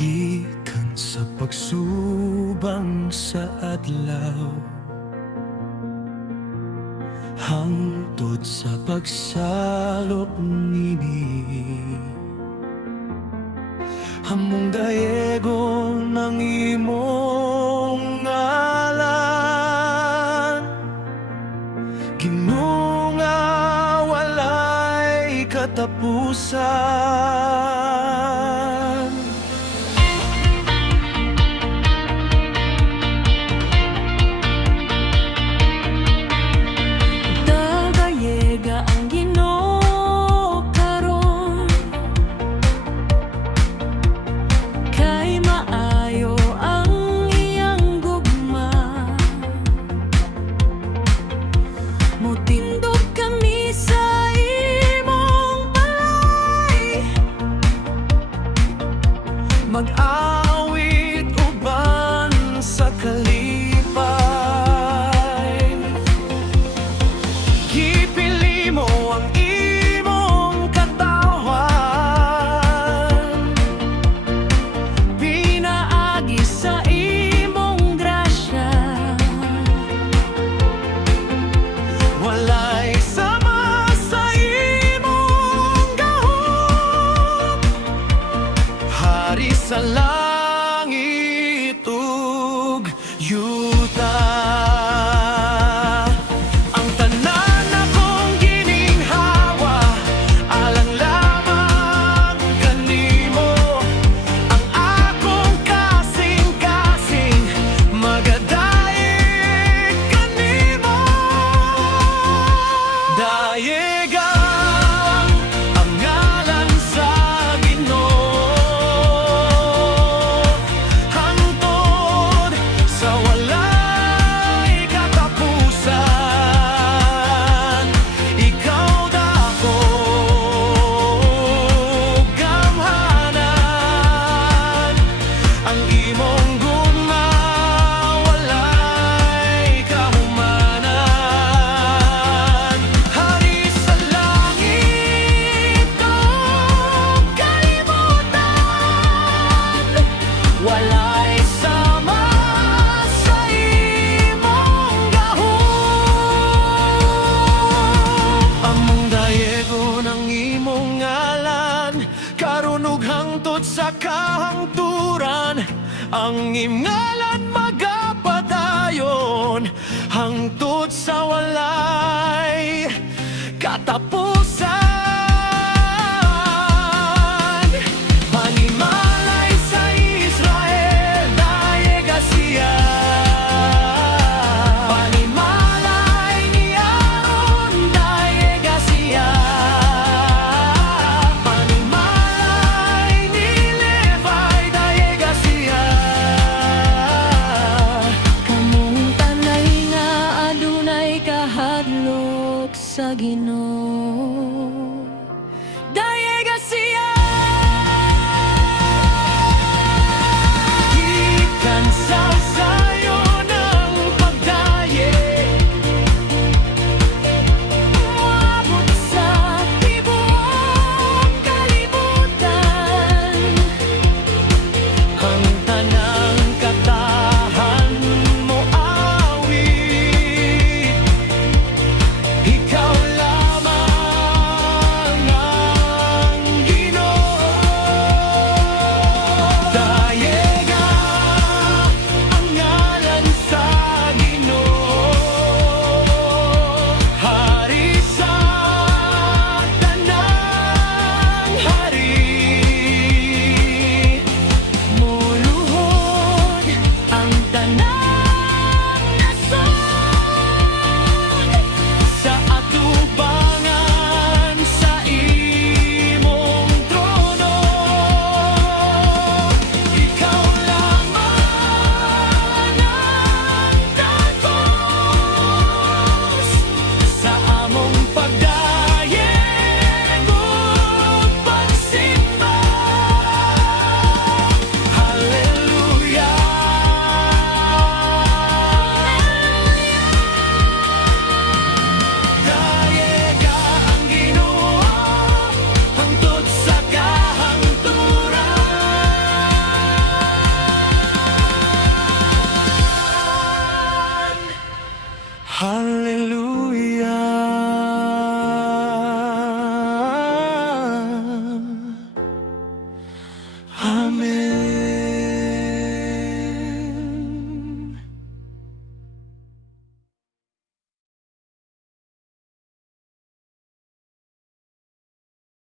gikan sa pagsubang sa adlaw, hangtod sa pagsalop nini. Among dayego ng imong ngalan, Ginoo nga walay katapusan. Dagayega ang Ginoo karon, kay maayo ang iyang gugma. Mutindog kami sa imong balay, Mag-awit uban sa kalipay. Gipili mo ang imong katawan, pinaagi sa imong grasya. walay sama sa imong gahom. Hari sa langit ug yuta, ang tanan akong gininghawa, alang lamang kanimo. Ang akong kasing-kasing, magadaig kanimo. Dayegang ang ngalan sa Ginoo, hangtod sa walay katapusan. Ikaw dako gamhanan, ang imong gugma walay kahumanan. Hari sa langit ug kalibutan, walay sama sa imong gahom. Among dayego ng imong ngalan, karon ug hangtod sa kahangturan. Ang imong ngalan magapadayon, hangtod sa walay katapusan. Panimalay sa Israel, dayega siya. Panimalay ni Aaron, dayega siya. Panimalay ni Levi, dayega siya. Kamong tanay nga adunay kahadlok sa Ginoo. Mahal